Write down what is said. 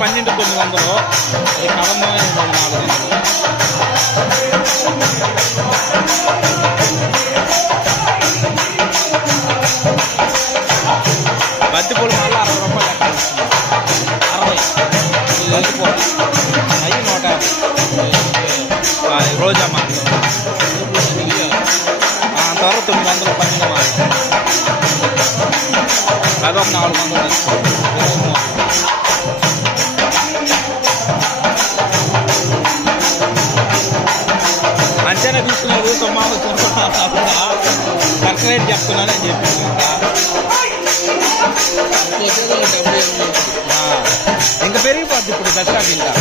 12,900. అది కదమ్మ 400. బంతిపూలు మళ్ళీ 60 రూపాయలు లెక్క వస్తుంది. 60 బంతిపూలు అవి 150. రోజా మాత్రం అంతవరకు 900 పన్నెండు మాత్రం అదొక 400 వస్తుంది. అంచనా తీసుకున్నారు సుమారు కరెక్ట్ రేట్ చెప్తున్నాను అని చెప్పి ఇంకా పెరిగిపోద్ది ఇప్పుడు దసరాకి ఇంకా